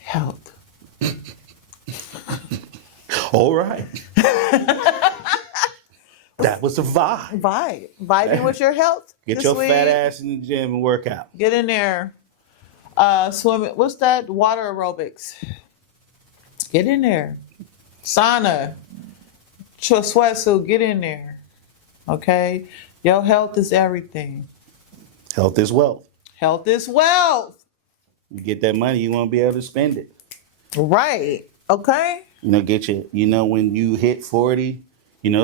Health. All right. That was a vibe. Vibing with your health. Get this your week. fat ass in the gym and work out. Get in there. Swimming. What's that? Water aerobics. Get in there. Sauna. Sweatsuit. Get in there. Okay? Your health is everything. Health is wealth. Health is wealth. You get that money, you want to be able to spend it. Right. Okay? When you hit 40,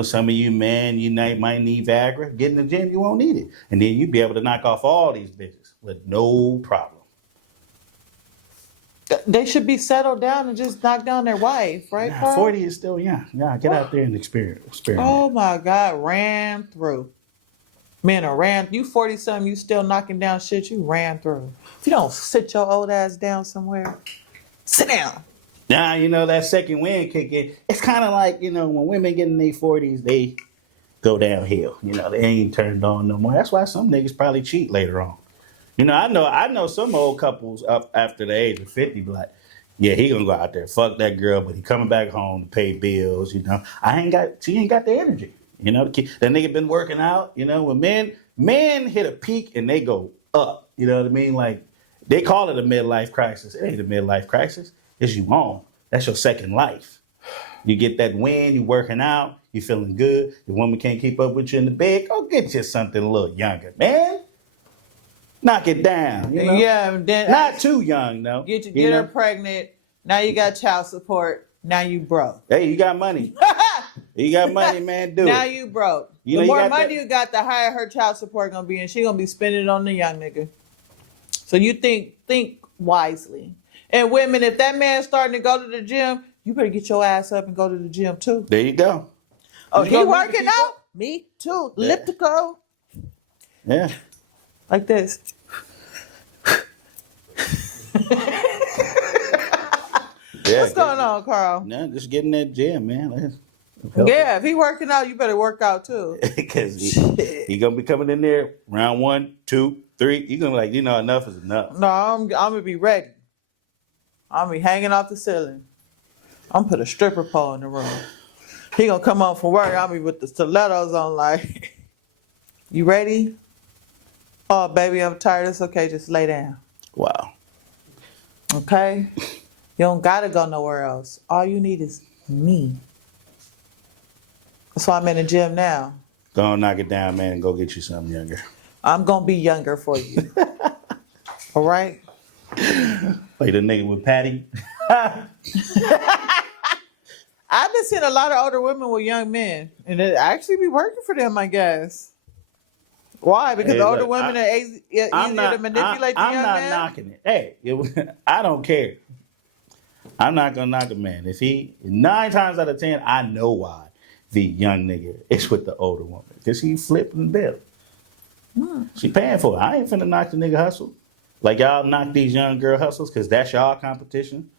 some of you men, might need Viagra. Get in the gym, you won't need it. And then you'll be able to knock off all these bitches with no problem. They should be settled down and just knock down their wife, right, Carl? 40 is still young. Yeah, get out there and experiment. Oh, my God. Ran through. Men are you 40-something, you still knocking down shit you ran through. If you don't sit your old ass down somewhere, sit down. Now, that second wind kick in. It's kind of like, when women get in their 40s, they go downhill. They ain't turned on no more. That's why some niggas probably cheat later on. I know some old couples up after the age of 50 be like, yeah, he gonna go out there, fuck that girl, but he coming back home to pay bills, she ain't got the energy. That nigga been working out, when men hit a peak and they go up, you know what I mean? Like, they call it a midlife crisis. It ain't a midlife crisis. It's you on. That's your second life. You get that win, you working out, you feeling good. The woman can't keep up with you in the bed, go get you something a little younger, man. Knock it down. Yeah, then not too young though. Get her pregnant. Now you got child support. Now you broke. Hey, you got money. You got money, man. Do now it. you broke. The more money you got, the higher her child support gonna be, and she gonna be spending it on the young nigga. So you think wisely. And women, if that man's starting to go to the gym, you better get your ass up and go to the gym too. There you go. Oh, he working out? Me too. Elliptical. Yeah. Like this. Yeah. What's going on, Carl? No, just get in that gym, man. Let's Yeah, if he working out, you better work out too. Because he gonna be coming in there round 1, 2, 3. You gonna be like, enough is enough. No, I'm gonna be ready. I'm gonna be hanging off the ceiling. I'm gonna put a stripper pole in the room. He gonna come home from work. I'll be with the stilettos on, like, you ready? Oh, baby, I'm tired. It's okay. Just lay down. Wow. Okay? You don't gotta go nowhere else. All you need is me. That's why I'm in the gym now. Go on, knock it down, man, and go get you something younger. I'm gonna be younger for you. All right? Like the nigga with Patty. I've been seeing a lot of older women with young men, and it actually be working for them, I guess. Why? Because Hey, older look, women are easier to manipulate the I'm young not man. knocking it. Hey, I don't care. I'm not gonna knock a man. If 9 times out of 10, I know why the young nigga is with the older woman. Because he flipping the bill. She paying for it. I ain't finna knock the nigga hustle. Like y'all knock these young girl hustles because that's y'all competition.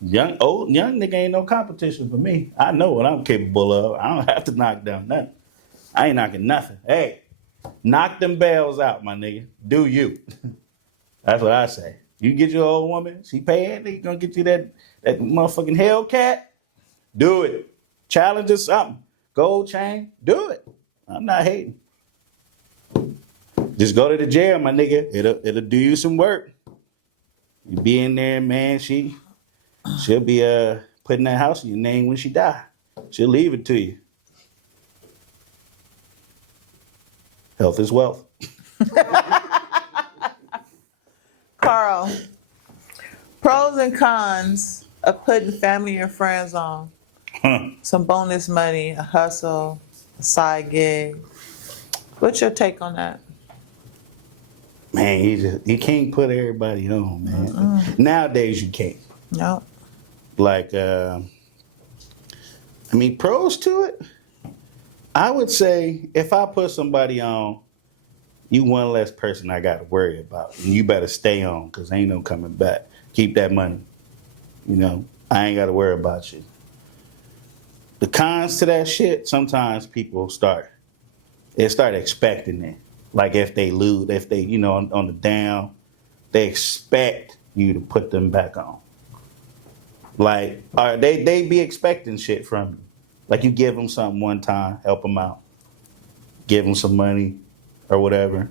Young nigga ain't no competition for me. I know what I'm capable of. I don't have to knock down nothing. I ain't knocking nothing. Hey, knock them bells out, my nigga. Do you. That's what I say. You get your old woman, she paying, they gonna get you that motherfucking Hellcat. Do it. Challenge or something. Gold chain. Do it. I'm not hating. Just go to the jail, my nigga. It'll do you some work. You be in there, man. She'll be putting that house in your name when she die. She'll leave it to you. Health is wealth. Carl, pros and cons of putting family and friends on. Some bonus money, a hustle, a side gig. What's your take on that? Man, you can't put everybody on, man. Nowadays you can't. No. Like, pros to it. I would say if I put somebody on, you one less person I got to worry about. And you better stay on because ain't no coming back. Keep that money. I ain't got to worry about you. The cons to that shit, sometimes people start expecting it. Like if they lose, if they, on the down, they expect you to put them back on. Like, they be expecting shit from you. Like you give them something one time, help them out. Give them some money or whatever.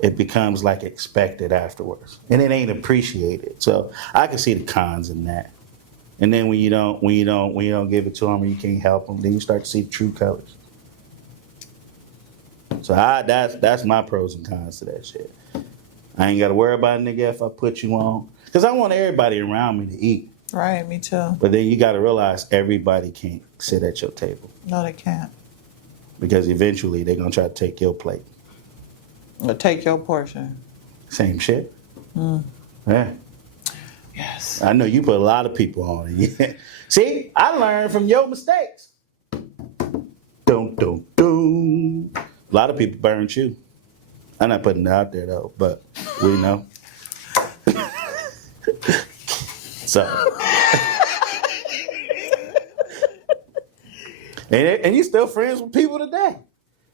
It becomes like expected afterwards. And it ain't appreciated. So I can see the cons in that. And then when you don't give it to them or you can't help them, then you start to see the true colors. So that's my pros and cons to that shit. I ain't got to worry about a nigga if I put you on. Because I want everybody around me to eat. Right, me too. But then you got to realize everybody can't sit at your table. No, they can't. Because eventually they're going to try to take your plate. Or take your portion. Same shit. Yeah. Yes. I know you put a lot of people on it. See, I learned from your mistakes. Dum, dum, dum. A lot of people burned you. I'm not putting it out there, though, but we know. So. and you still friends with people today.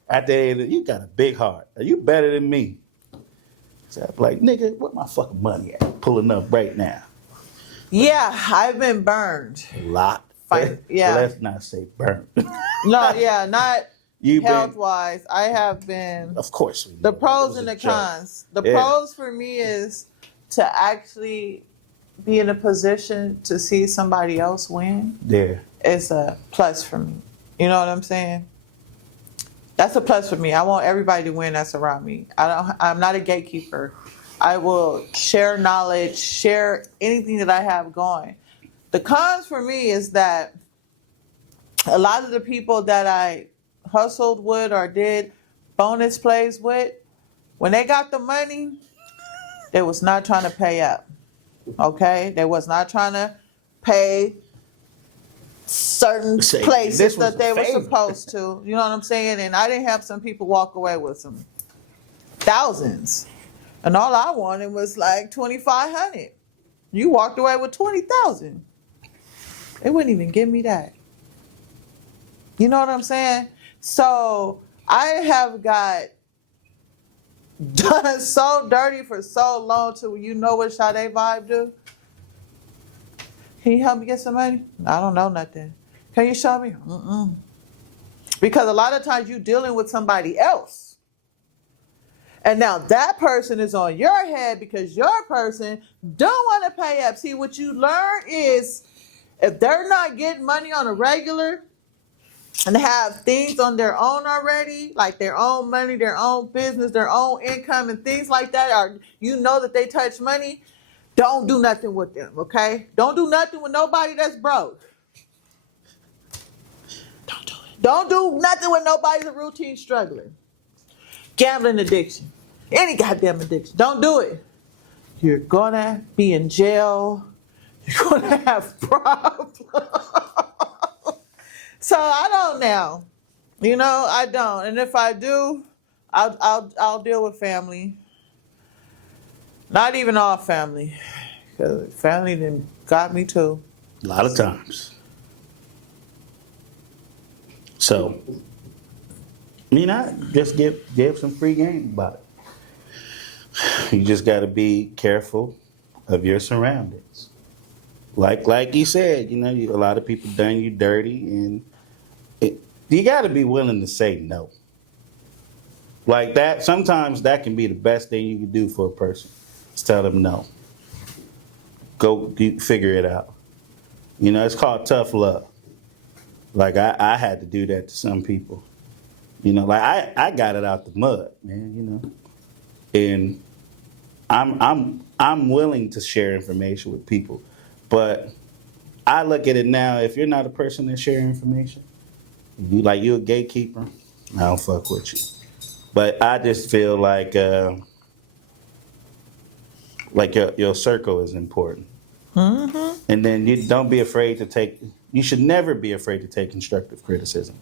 At the end, you got a big heart. You better than me. So I'm like, nigga, where my fucking money at? Pulling up right now. Yeah, I've been burned. A lot. Yeah. Let's not say burned. No, yeah, not You've health-wise. I have been. Of course. We The know. pros It was and a the joke. cons. The Yeah. pros for me is to actually be in a position to see somebody else win. Yeah. It's a plus for me. You know what I'm saying? That's a plus for me. I want everybody to win that's around me. I'm not a gatekeeper. I will share knowledge, share anything that I have going. The cons for me is that a lot of the people that I hustled with or did bonus plays with, when they got the money, they was not trying to pay up. Okay? They was not trying to pay certain Say, places this was that they a were favor. supposed to. You know what I'm saying? And I didn't have some people walk away with some thousands. And all I wanted was like 2,500. You walked away with 20,000. They wouldn't even give me that. You know what I'm saying? So I have got done so dirty for so long till you know what Sade vibe do. Can you help me get some money? I don't know nothing. Can you show me? Mm-mm. Because a lot of times you're dealing with somebody else. And now that person is on your head because your person don't want to pay up. See, what you learn is if they're not getting money on a regular and have things on their own already, like their own money, their own business, their own income and things like that, or you know that they touch money, don't do nothing with them, okay? Don't do nothing with nobody that's broke. Don't do it. Don't do nothing with nobody that's routine struggling. Gambling addiction. Any goddamn addiction. Don't do it. You're gonna be in jail. You're gonna have problems. So I don't now. You know, I don't. And if I do, I'll deal with family. Not even all family. Because family then got me too. A lot of times. So, I just give some free game about it. You just got to be careful of your surroundings. Like you said, a lot of people done you dirty, and you got to be willing to say no. Like that, sometimes that can be the best thing you can do for a person. Is tell them no. Go figure it out. It's called tough love. Like I had to do that to some people. Like I got it out the mud, man. And I'm willing to share information with people, but I look at it now. If you're not a person that share information, you're a gatekeeper, I don't fuck with you. But I just feel like your circle is important. Mm-hmm. And then you don't be afraid to take. You should never be afraid to take constructive criticism.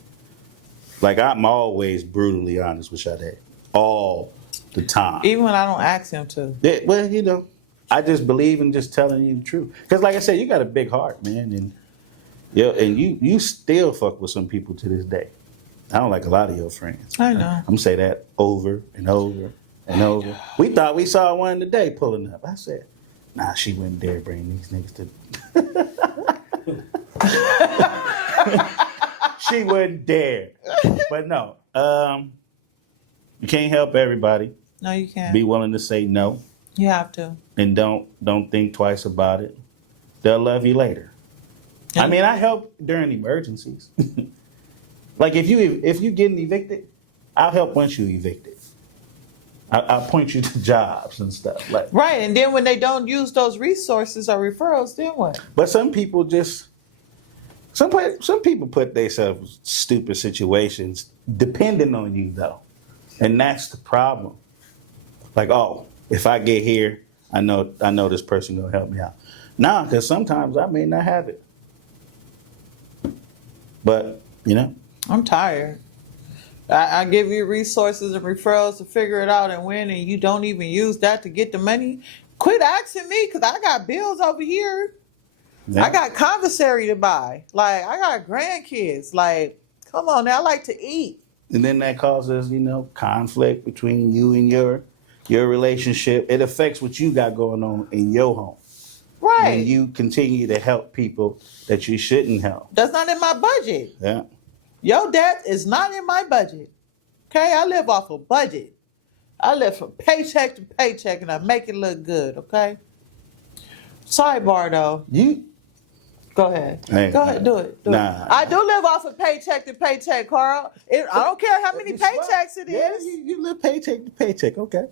Like I'm always brutally honest with Sade, all the time. Even when I don't ask him to. Yeah, well, I just believe in just telling you the truth. Because like I said, you got a big heart, man, and you still fuck with some people to this day. I don't like a lot of your friends. I know. I'm gonna say that over and over and over. We thought we saw one today pulling up. I said, nah, she wouldn't dare bring these niggas to. She wouldn't dare. But no, you can't help everybody. No, you can't. Be willing to say no. You have to. And don't think twice about it. They'll love you later. Yeah. I help during emergencies. Like if you getting evicted, I'll help once you evicted. I'll point you to jobs and stuff. Like right, and then when they don't use those resources or referrals, then what? But some people some people put themselves in stupid situations depending on you though, and that's the problem. Like, oh, if I get here, I know this person gonna help me out. Nah, because sometimes I may not have it. But I'm tired. I give you resources and referrals to figure it out and win, and you don't even use that to get the money. Quit asking me, because I got bills over here. Yeah. I got commissary to buy. Like, I got grandkids. Like, come on now, I like to eat. And then that causes, conflict between you and your relationship. It affects what you got going on in your home. Right. And you continue to help people that you shouldn't help. That's not in my budget. Yeah. Your debt is not in my budget. Okay? I live off a budget. I live from paycheck to paycheck, and I make it look good, okay? Sidebar, though. Go ahead. Go ahead, do it. I do live off of paycheck to paycheck, Carl. I don't care how many paychecks it is. Yeah, you live paycheck to paycheck, okay.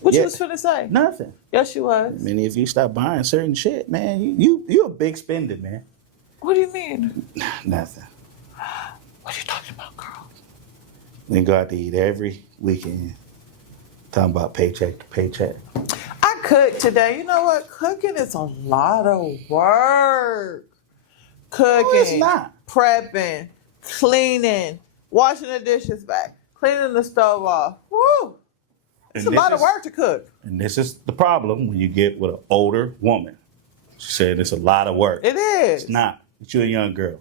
What you was finna say? Nothing. Yes, you was. If you stop buying certain shit, man, you a big spender, man. What do you mean? Nothing. What are you talking about, Carl? We go out to eat every weekend. Talking about paycheck to paycheck. I cooked today. You know what? Cooking is a lot of work. Cooking. No, it's not. Prepping. Cleaning. Washing the dishes back. Cleaning the stove off. Woo! It's a lot of work to cook. And this is the problem when you get with an older woman. She said it's a lot of work. It is. It's not. You're a young girl.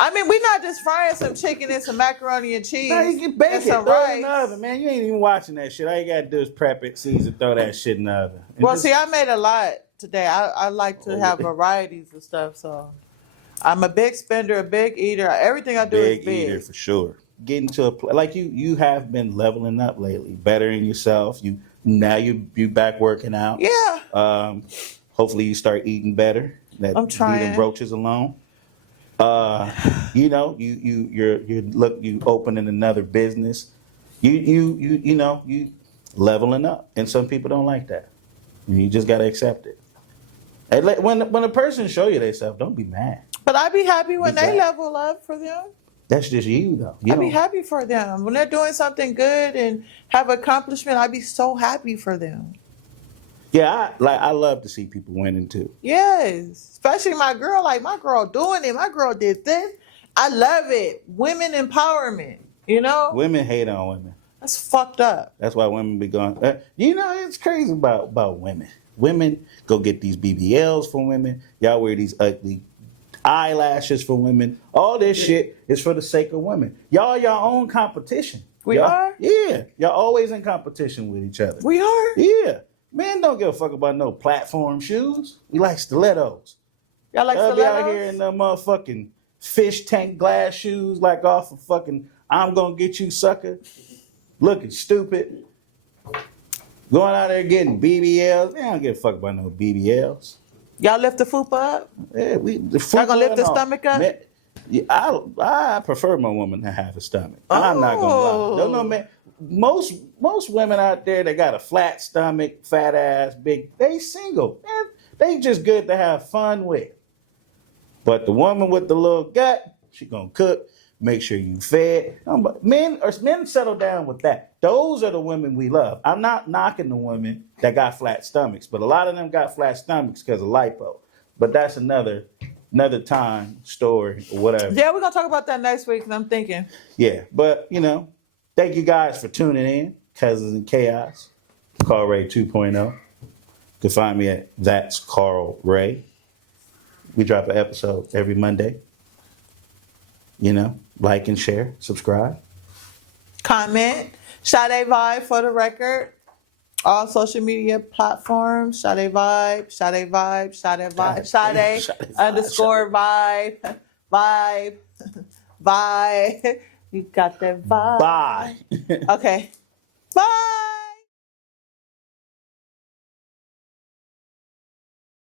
I mean, we're not just frying some chicken and some macaroni and cheese. No, you can bake and it, some throw it rice. in the oven, man. You ain't even watching that shit. All you gotta do is prep it, season, throw that shit in the oven. And Well, just- see, I made a lot today. I like to have varieties of stuff, so I'm a big spender, a big eater. Everything I do is big. eater for sure. Getting to like you have been leveling up lately, bettering yourself. You back working out. Yeah. Hopefully you start eating better. I'm trying. Leaving roaches alone. You know, you opening another business. You leveling up, and some people don't like that. You just gotta accept it. And when a person show you themselves, don't be mad. But I be happy when they Exactly. level up for them. That's just you, though. I be happy for them. When they're doing something good and have accomplishment, I be so happy for them. Yeah, I love to see people winning too. Yes. Especially my girl. Like, my girl doing it. My girl did this. I love it. Women empowerment. You know? Women hate on women. That's fucked up. That's why women be going. It's crazy about women. Women go get these BBLs for women. Y'all wear these ugly eyelashes for women. All this shit is for the sake of women. Y'all your own competition. We are? Yeah. Y'all always in competition with each other. We are? Yeah. Men don't give a fuck about no platform shoes. We like stilettos. Y'all like Y'all be out stilettos? here in the motherfucking fish tank glass shoes like off of fucking I'm gonna get you sucker. Looking stupid. Going out there getting BBLs. They don't give a fuck about no BBLs. Y'all lift the fupa up? Yeah, the Y'all gonna lift the no. stomach up? Man, yeah, I prefer my woman to have a stomach. I'm not gonna lie. Don't know, man. Most women out there that got a flat stomach, fat ass, big, they single. Man, they just good to have fun with. But the woman with the little gut, she gonna cook, make sure you fed. Men settle down with that. Those are the women we love. I'm not knocking the women that got flat stomachs, but a lot of them got flat stomachs because of lipo. But that's another time story or whatever. Yeah, we're gonna talk about that next week, and I'm thinking. Yeah, but thank you guys for tuning in. Cousins in Chaos, Carl Ray 2.0. You can find me at That's Carl Ray. We drop an episode every Monday. Like and share, subscribe. Comment. Sade Vibe for the record. All social media platforms. Sade Vibe, Sade Vibe, Sade Vibe, Sade _ vibe. Vibe. Vibe. You got that vibe. Bye. Okay. Bye.